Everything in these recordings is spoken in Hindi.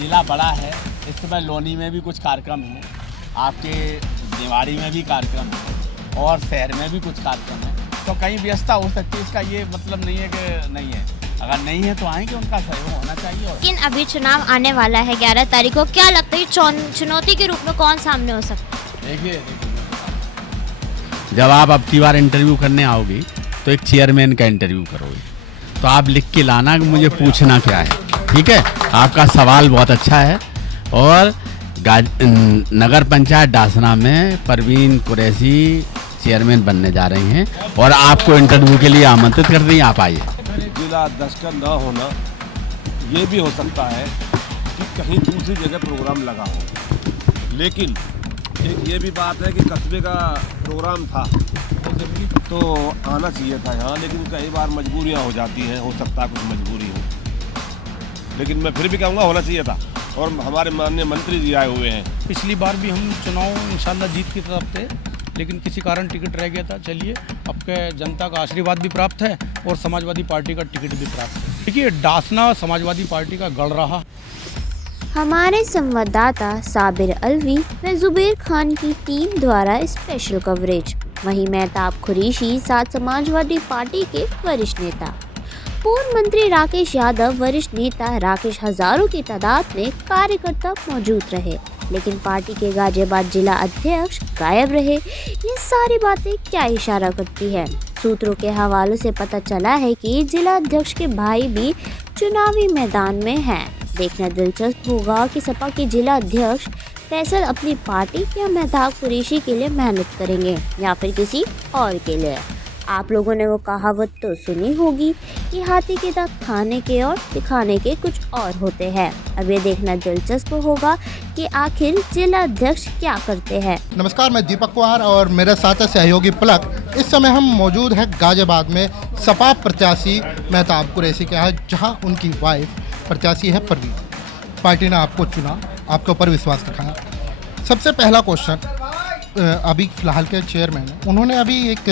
जिला बड़ा है, इस समय लोनी में भी कुछ कार्यक्रम है, आपके निवाड़ी में भी कार्यक्रम है और शहर में भी कुछ कार्यक्रम है, तो कहीं व्यवस्था हो सकती है। इसका ये मतलब नहीं है कि नहीं है, अगर नहीं है तो आएंगे, उनका सहयोग होना चाहिए। लेकिन अभी चुनाव आने वाला है 11 तारीख को, क्या लगता है चुनौती के रूप में कौन सामने हो सकता है? देखिए जब आप अब की बार इंटरव्यू करने आओगी तो एक चेयरमैन का इंटरव्यू करोगे, तो आप लिख के लाना कि मुझे पूछना क्या है, ठीक है। आपका सवाल बहुत अच्छा है। और नगर पंचायत डासना में परवीन कुरैशी चेयरमैन बनने जा रही हैं और आपको इंटरव्यू के लिए आमंत्रित कर रही हैं, आप आइए। जिला अध्यक्ष का न होना ये भी हो सकता है कि कहीं दूसरी जगह प्रोग्राम लगा हो, लेकिन एक ये भी बात है कि कस्बे का प्रोग्राम था तो आना चाहिए था यहाँ, लेकिन कई बार मजबूरियाँ हो जाती हैं, हो सकता है कुछ मजबूरी हो, लेकिन मैं फिर भी कहूँगा होना चाहिए था। और हमारे माननीय मंत्री जी आए हुए हैं। पिछली बार भी हम चुनाव इंशाल्लाह जीत की तरफ थे, लेकिन किसी कारण टिकट रह गया था। चलिए, आपके जनता का आशीर्वाद भी प्राप्त है और समाजवादी पार्टी का टिकट भी प्राप्त है। देखिए, डासना समाजवादी पार्टी का गढ़ रहा। हमारे संवाददाता साबिर अलवी व जुबेर खान की टीम द्वारा स्पेशल कवरेज। वहीं मेहताब कुरैशी साथ समाजवादी पार्टी के वरिष्ठ नेता। पूर्व मंत्री राकेश यादव, वरिष्ठ नेता राकेश हजारों की तादाद में कार्यकर्ता मौजूद रहे, लेकिन पार्टी के गाजियाबाद जिला अध्यक्ष गायब रहे। ये सारी बातें क्या इशारा करती है? सूत्रों के हवालों से पता चला है कि जिला अध्यक्ष के भाई भी चुनावी मैदान में हैं। देखना दिलचस्प होगा कि सपा के जिला अध्यक्ष फैसल अपनी पार्टी या मेहताब कुरैशी के लिए मेहनत करेंगे या फिर किसी और के लिए। आप लोगों ने वो कहावत तो सुनी होगी कि हाथी के दांत खाने के और दिखाने के कुछ और होते हैं। अब ये देखना दिलचस्प होगा कि आखिर जिला अध्यक्ष क्या करते हैं। नमस्कार, मैं दीपक कुमार और मेरे साथ है सहयोगी पलक। इस समय हम मौजूद हैं गाजियाबाद में सपा प्रत्याशी मेहताब कुरैशी के यहाँ, जहाँ उनकी वाइफ प्रत्याशी है परवीन। पार्टी ने आपको चुना, आपके ऊपर विश्वास दिखाया। सबसे पहला क्वेश्चन, अभी फिलहाल के चेयरमैन हैं, उन्होंने अभी एक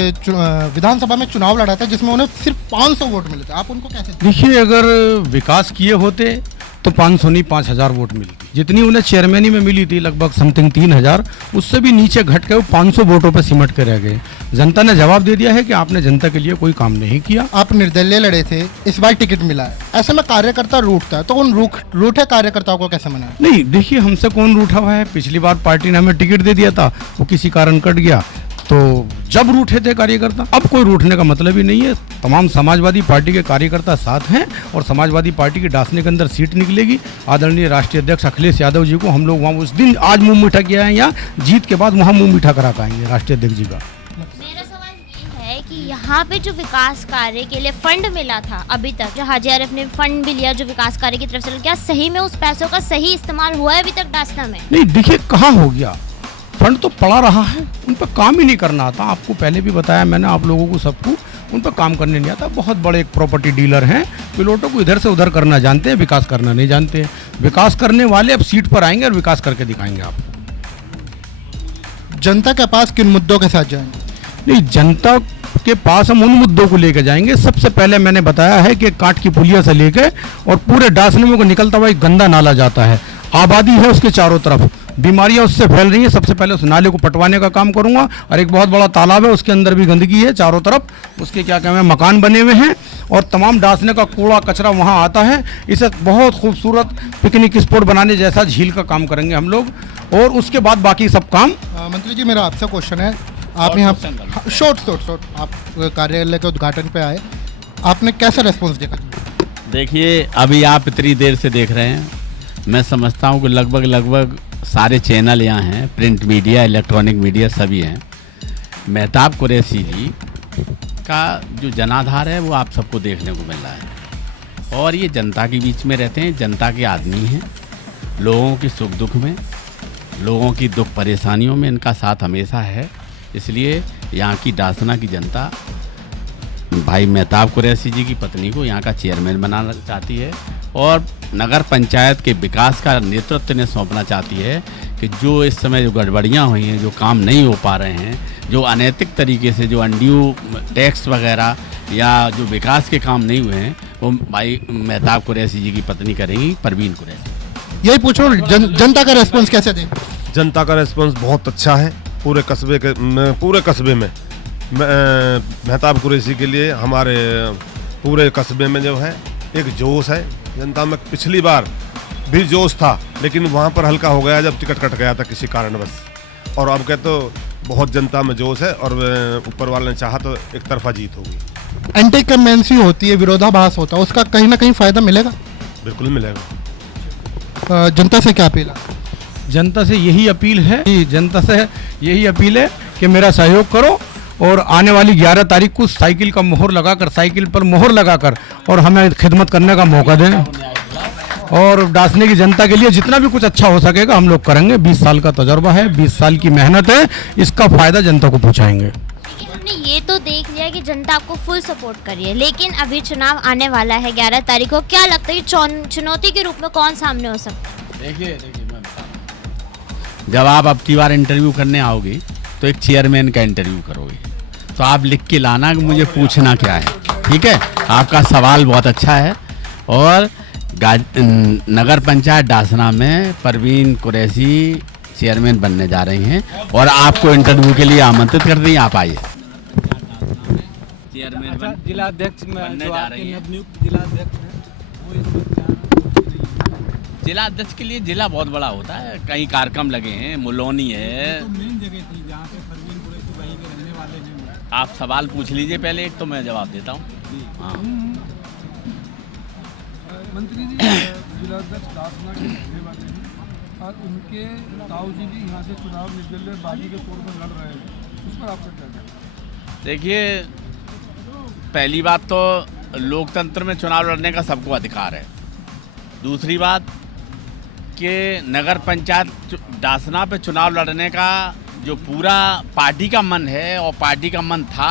विधानसभा में चुनाव लड़ा था जिसमें उन्हें सिर्फ 500 वोट मिले थे। आप उनको कैसे देखिए, अगर विकास किए होते तो 500 नहीं 5000 वोट मिलती। जितनी उन्हें चेयरमैनी में मिली थी, लगभग समथिंग 3000, उससे भी नीचे घट के वो 500 वोटों पर सिमट के रह गए। जनता ने जवाब दे दिया है कि आपने जनता के लिए कोई काम नहीं किया। आप निर्दलीय लड़े थे, इस बार टिकट मिला है, ऐसे में कार्यकर्ता रूठता है, तो उन रूठे कार्यकर्ताओं को कैसे मनाएं? नहीं, देखिए, हमसे कौन रूठा हुआ है? पिछली बार पार्टी ने हमें टिकट दे दिया था, वो किसी कारण कट गया, तो जब रूठे थे कार्यकर्ता। अब कोई रूठने का मतलब ही नहीं है। तमाम समाजवादी पार्टी के कार्यकर्ता साथ हैं और समाजवादी पार्टी के डासने के अंदर सीट निकलेगी। आदरणीय राष्ट्रीय अध्यक्ष अखिलेश यादव जी को हम लोग वहाँ उस दिन आज मुंह मीठा किया है, या जीत के बाद वहाँ मुंह मीठा करा पाएंगे राष्ट्रीय अध्यक्ष जी का। मेरा सवाल ये है कि यहाँ पे जो विकास कार्य के लिए फंड मिला था अभी तक, जो हाजीआरएफ ने फंड भी लिया जो विकास कार्य की तरफ से, क्या सही में उस पैसों का सही इस्तेमाल हुआ है अभी तक डासना में? नहीं, देखिए, कहाँ हो गया, फंड तो पड़ा रहा है, उन पर काम ही नहीं करना आता। आपको पहले भी बताया मैंने, आप लोगों को सबको, उन पर काम करने नहीं आता। बहुत बड़े एक प्रॉपर्टी डीलर हैं, पिलोटों को इधर से उधर करना जानते हैं, विकास करना नहीं जानते हैं। विकास करने वाले अब सीट पर आएंगे और विकास करके दिखाएंगे आपको। जनता के पास किन मुद्दों के साथ जाएंगे? नहीं, जनता के पास हम उन मुद्दों को लेकर जाएंगे। सबसे पहले मैंने बताया है कि काट की पुलिया से लेकर और पूरे डासने में को निकलता हुआ एक गंदा नाला जाता है, आबादी है उसके चारों तरफ, बीमारियां उससे फैल रही हैं। सबसे पहले उस नाले को पटवाने का काम करूंगा। और एक बहुत बड़ा तालाब है, उसके अंदर भी गंदगी है चारों तरफ, उसके क्या कहते हैं मकान बने हुए हैं और तमाम डासने का कूड़ा कचरा वहां आता है। इसे बहुत खूबसूरत पिकनिक स्पॉट बनाने जैसा झील का काम करेंगे हम लोग, और उसके बाद बाकी सब काम। मंत्री जी, मेरा आपसे क्वेश्चन है, आप यहाँ शॉर्ट आप कार्यालय के उद्घाटन पे आए, आपने कैसा रेस्पॉन्स देखा? देखिए, अभी आप इतनी देर से देख रहे हैं, मैं समझता हूँ कि लगभग सारे चैनल यहाँ हैं, प्रिंट मीडिया, इलेक्ट्रॉनिक मीडिया सभी हैं। मेहताब कुरैशी जी का जो जनाधार है वो आप सबको देखने को मिल रहा है, और ये जनता के बीच में रहते हैं, जनता के आदमी हैं। लोगों की सुख दुख में, लोगों की दुख परेशानियों में इनका साथ हमेशा है। इसलिए यहाँ की डासना की जनता भाई मेहताब कुरैशी जी की पत्नी को यहाँ का चेयरमैन बनाना चाहती है और नगर पंचायत के विकास का नेतृत्व इन्हें सौंपना चाहती है कि जो इस समय जो गड़बड़ियाँ हुई हैं, जो काम नहीं हो पा रहे हैं, जो अनैतिक तरीके से जो अनड्यू टैक्स वगैरह या जो विकास के काम नहीं हुए हैं, वो भाई मेहताब कुरैशी जी की पत्नी करेंगी, परवीन कुरैशी। यही पूछो जनता का रेस्पॉन्स कैसे दें? जनता का रिस्पांस बहुत अच्छा है पूरे कस्बे में मेहताब कुरैशी के लिए हमारे पूरे कस्बे में जो है एक जोश है जनता में। पिछली बार भी जोश था लेकिन वहाँ पर हल्का हो गया जब टिकट कट गया था किसी कारणवश, और अब क्या तो बहुत जनता में जोश है और ऊपर वाले ने चाहा तो एक तरफा जीत होगी। एंटी कमेंसी होती है, विरोधाभास होता है, उसका कहीं ना कहीं फायदा मिलेगा? बिल्कुल मिलेगा। जनता से क्या अपील है? जनता से यही अपील है कि मेरा सहयोग करो और आने वाली 11 तारीख को साइकिल पर मोहर लगाकर और हमें खिदमत करने का मौका दें, और डासने की जनता के लिए जितना भी कुछ अच्छा हो सकेगा हम लोग करेंगे। 20 साल का तजर्बा है, 20 साल की मेहनत है, इसका फायदा जनता को पहुंचाएंगे। हमने ये तो देख लिया कि जनता आपको फुल सपोर्ट कर रही है, लेकिन अभी चुनाव आने वाला है 11 तारीख को, क्या लगता है कि चुनौती के रूप में कौन सामने हो सकता है? देखिए मैं बता रहा हूं। जब आप अब की बार इंटरव्यू करने आओगे तो एक चेयरमैन का इंटरव्यू करोगे, तो आप लिख के लाना कि मुझे पूछना क्या है, ठीक है? आपका सवाल बहुत अच्छा है। और नगर पंचायत डासना में परवीन कुरैशी चेयरमैन बनने जा रही हैं और आपको इंटरव्यू के लिए आमंत्रित कर रही हैं, आप आइए। चेयरमैन जिलाध्यक्ष बनने जा रही हैं। नवनियुक्त जिलाध्यक्ष हैं, जिलाध्यक्ष के लिए जिला बहुत बड़ा होता है, कई कार्यक्रम लगे हैं, मुलौनी है। मेन जगह थी जहाँ पे परवीन कुरैशी वहीं के रहने वाले हैं। आप सवाल पूछ लीजिए पहले, एक तो मैं जवाब देता हूँ। हाँ, मंत्री जी जिलाध्यक्ष डासना के रहने वाले हैं और उनके ताऊ जी भी यहाँ से चुनाव निर्दलीय बाजी के तौर पर लड़ रहे हैं, उस पर आपका क्या कहना है? देखिए पहली बात तो लोकतंत्र में चुनाव लड़ने का सबको अधिकार है। दूसरी बात कि नगर पंचायत डासना पे चुनाव लड़ने का जो पूरा पार्टी का मन है और पार्टी का मन था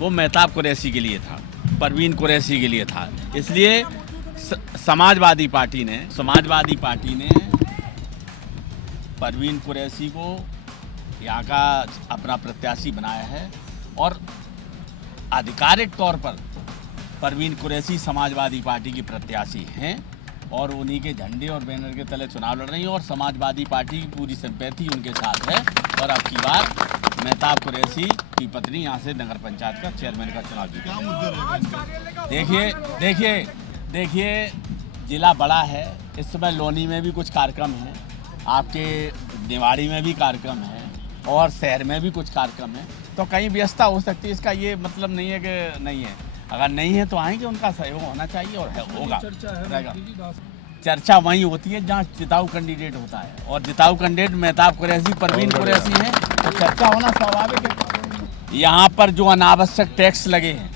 वो मेहताब कुरैशी के लिए था, परवीन कुरैशी के लिए था। इसलिए समाजवादी पार्टी ने परवीन कुरैशी को यहाँ का अपना प्रत्याशी बनाया है और आधिकारिक तौर पर परवीन कुरैशी समाजवादी पार्टी की प्रत्याशी हैं और उन्हीं के झंडे और बैनर के तले चुनाव लड़ रही हैं और समाजवादी पार्टी की पूरी सिंपैथी उनके साथ है। और अब की बार मेहताब कुरैशी की पत्नी यहाँ से नगर पंचायत का चेयरमैन का चुनाव जीतेगी। देखिए जिला बड़ा है, इस समय लोनी में भी कुछ कार्यक्रम हैं, आपके निवाड़ी में भी कार्यक्रम है और शहर में भी कुछ कार्यक्रम है, तो कहीं व्यस्तता हो सकती है। इसका ये मतलब नहीं है कि नहीं है, अगर नहीं है तो आएंगे, उनका सहयोग होना चाहिए और होगा। चर्चा वहीं होती है जहाँ जिताऊ कैंडिडेट होता है और जिताऊ कैंडिडेट मेहताब कुरैशी परवीन कुरैशी हैं, तो चर्चा होना स्वाभाविक है। यहाँ पर जो अनावश्यक टैक्स लगे हैं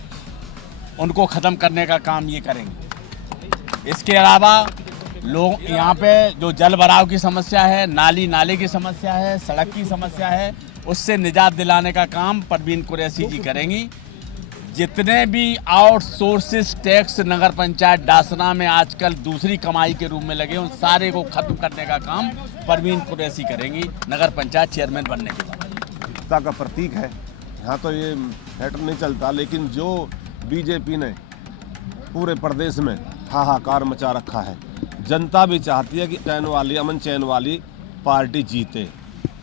उनको ख़त्म करने का काम ये करेंगे। इसके अलावा लोग यहाँ पे जो जल भराव की समस्या है, नाले की समस्या है, सड़क की समस्या है, उससे निजात दिलाने का काम परवीन कुरैशी जी करेंगी। जितने भी आउटसोर्सेस टैक्स नगर पंचायत डासना में आजकल दूसरी कमाई के रूप में लगे, उन सारे को खत्म करने का काम परवीन कुरैशी करेंगी नगर पंचायत चेयरमैन बनने के बाद। एकता का प्रतीक है, यहाँ तो ये मैटर नहीं चलता, लेकिन जो बीजेपी ने पूरे प्रदेश में हाहाकार मचा रखा है, जनता भी चाहती है कि अमन चैन वाली पार्टी जीते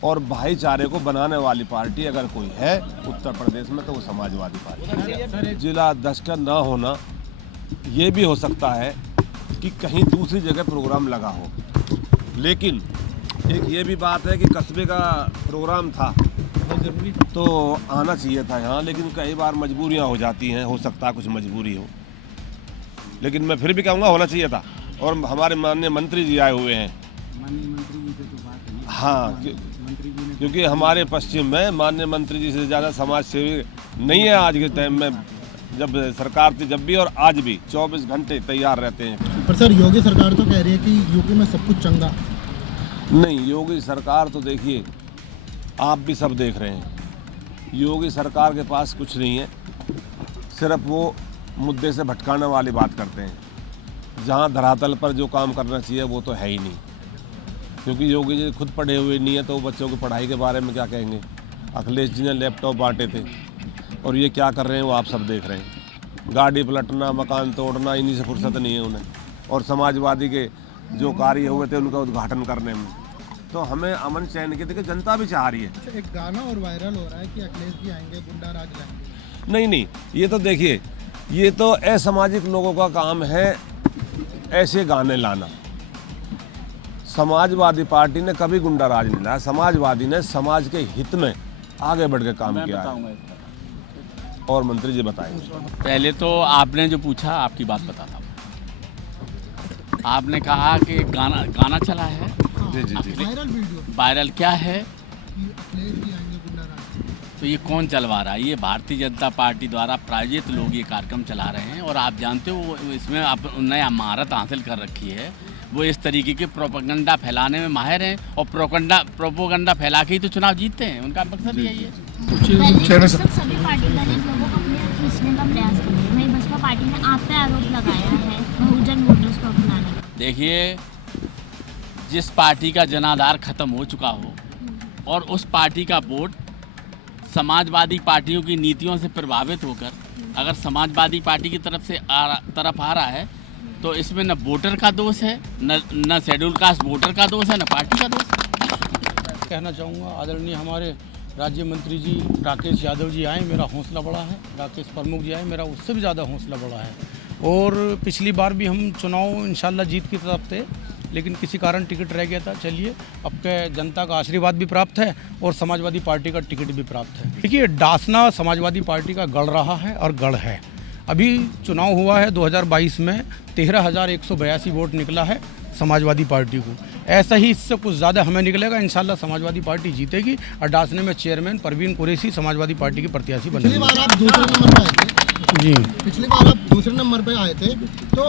और भाईचारे को बनाने वाली पार्टी अगर कोई है उत्तर प्रदेश में तो वो समाजवादी पार्टी है। जिला अध्यक्ष का ना होना ये भी हो सकता है कि कहीं दूसरी जगह प्रोग्राम लगा हो, लेकिन एक ये भी बात है कि कस्बे का प्रोग्राम था तो आना चाहिए था यहाँ, लेकिन कई बार मजबूरियाँ हो जाती हैं, हो सकता है कुछ मजबूरी हो, लेकिन मैं फिर भी कहूँगा होना चाहिए था। और हमारे माननीय मंत्री जी आए हुए हैं, हाँ, क्योंकि हमारे पश्चिम में माननीय मंत्री जी से ज़्यादा समाज सेवी नहीं है आज के टाइम में। जब सरकार थी जब भी और आज भी 24 घंटे तैयार रहते हैं। पर सर योगी सरकार तो कह रही है कि यूपी में सब कुछ चंगा। नहीं, योगी सरकार तो देखिए आप भी सब देख रहे हैं, योगी सरकार के पास कुछ नहीं है, सिर्फ वो मुद्दे से भटकाने वाली बात करते हैं। जहाँ धरातल पर जो काम करना चाहिए वो तो है ही नहीं, क्योंकि योगी जी खुद पढ़े हुए नहीं है तो वो बच्चों की पढ़ाई के बारे में क्या कहेंगे। अखिलेश जी ने लैपटॉप बांटे थे और ये क्या कर रहे हैं वो आप सब देख रहे हैं। गाड़ी पलटना, मकान तोड़ना, इन्हीं से फुर्सत नहीं है उन्हें। और समाजवादी के जो कार्य हुए थे उनका उद्घाटन करने में। तो हमें अमन चैन की देखिए जनता भी चाह रही है। एक गाना और वायरल हो रहा है कि अखिलेश जी आएंगे गुंडा राज लाएंगे। नहीं, ये तो देखिए, ये तो असामाजिक लोगों का काम है ऐसे गाने लाना। समाजवादी पार्टी ने कभी गुंडा राज नहीं लाया। समाजवादी ने समाज के हित में आगे बढ़ के काम किया है। और मंत्री जी बताएंगे। पहले तो आपने जो पूछा आपकी बात बताता हूँ। आपने कहा कि गाना चला है। जी। वायरल वीडियो वायरल क्या है? कि अखिलेश जी आएंगे गुंडा राज। तो ये कौन चलवा रहा है? ये भारतीय जनता पार्टी द्वारा प्रायोजित लोग ये कार्यक्रम चला रहे हैं। और आप जानते हो इसमें आप नया महारत हासिल कर रखी है। वो इस तरीके के प्रोपेगेंडा फैलाने में माहिर हैं और प्रोपोगंडा फैला के ही तो चुनाव जीतते हैं। उनका मकसद यही है। सभी पार्टी दलित लोगों को अपने खींचने का प्रयास कर रही है। वहीं बसपा पार्टी ने आप पे आरोप लगाया है बहुजन वोटर्स को अपनाने का। देखिए, जिस पार्टी का जनाधार खत्म हो चुका हो और उस पार्टी का वोट समाजवादी पार्टियों की नीतियों से प्रभावित होकर अगर समाजवादी पार्टी की तरफ आ रहा है तो इसमें न वोटर का दोष है, न शेड्यूल कास्ट वोटर का दोष है, न पार्टी का दोष है। कहना चाहूँगा आदरणीय हमारे राज्य मंत्री जी राकेश यादव जी आए, मेरा हौसला बढ़ा है। राकेश प्रमुख जी आए, मेरा उससे भी ज़्यादा हौसला बढ़ा है। और पिछली बार भी हम चुनाव इंशाल्लाह जीत की तरफ थे, लेकिन किसी कारण टिकट रह गया था। चलिए, अब के जनता का आशीर्वाद भी प्राप्त है और समाजवादी पार्टी का टिकट भी प्राप्त है। देखिए, डासना समाजवादी पार्टी का गढ़ रहा है और गढ़ है। अभी चुनाव हुआ है 2022 में 13,182 वोट निकला है समाजवादी पार्टी को। ऐसा ही इससे कुछ ज़्यादा हमें निकलेगा। इंशाल्लाह समाजवादी पार्टी जीतेगी और डासने में चेयरमैन परवीन कुरैशी समाजवादी पार्टी के प्रत्याशी बनेंगे। पिछली बार आप दूसरे नंबर पर आए थे। जी, पिछली बार आप दूसरे नंबर पे आए थे, तो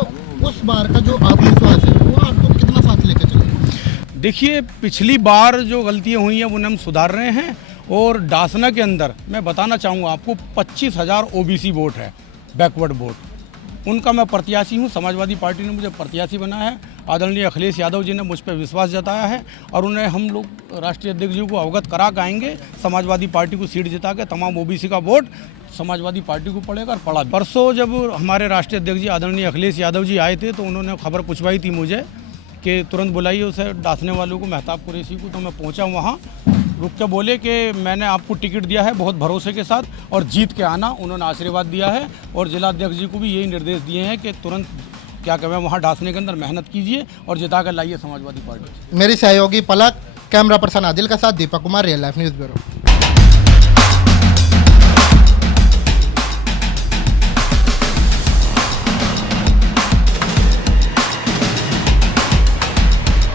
उस बार का जो आत्मविश्वास है वो आपको कितना साथ लेकर चले? देखिए, पिछली बार जो गलतियाँ हुई हैं वो हम सुधार रहे हैं। और डासना के अंदर मैं बताना चाहूँगा आपको 25,000 OBC वोट है, बैकवर्ड वोट। उनका मैं प्रत्याशी हूँ। समाजवादी पार्टी ने मुझे प्रत्याशी बनाया है। आदरणीय अखिलेश यादव जी ने मुझ पर विश्वास जताया है और उन्हें हम लोग राष्ट्रीय अध्यक्ष जी को अवगत करा के आएंगे। समाजवादी पार्टी को सीट जिता के तमाम OBC का वोट समाजवादी पार्टी को पड़ेगा और पड़ा। परसों जब हमारे राष्ट्रीय अध्यक्ष जी आदरणीय अखिलेश यादव जी आए थे तो उन्होंने खबर पूछवाई थी मुझे कि तुरंत बुलाइए उसे डासने वालों को, मेहताब कुरैशी को। तो मैं पहुँचा वहाँ, रुक के बोले कि मैंने आपको टिकट दिया है बहुत भरोसे के साथ और जीत के आना। उन्होंने आशीर्वाद दिया है और जिला अध्यक्ष जी को भी यही निर्देश दिए हैं कि तुरंत क्या कहें वहाँ डासने के अंदर मेहनत कीजिए और जिता कर लाइए समाजवादी पार्टी। मेरी सहयोगी पलक, कैमरा पर्सन आदिल के साथ Deepak Kumar, real life news bureau.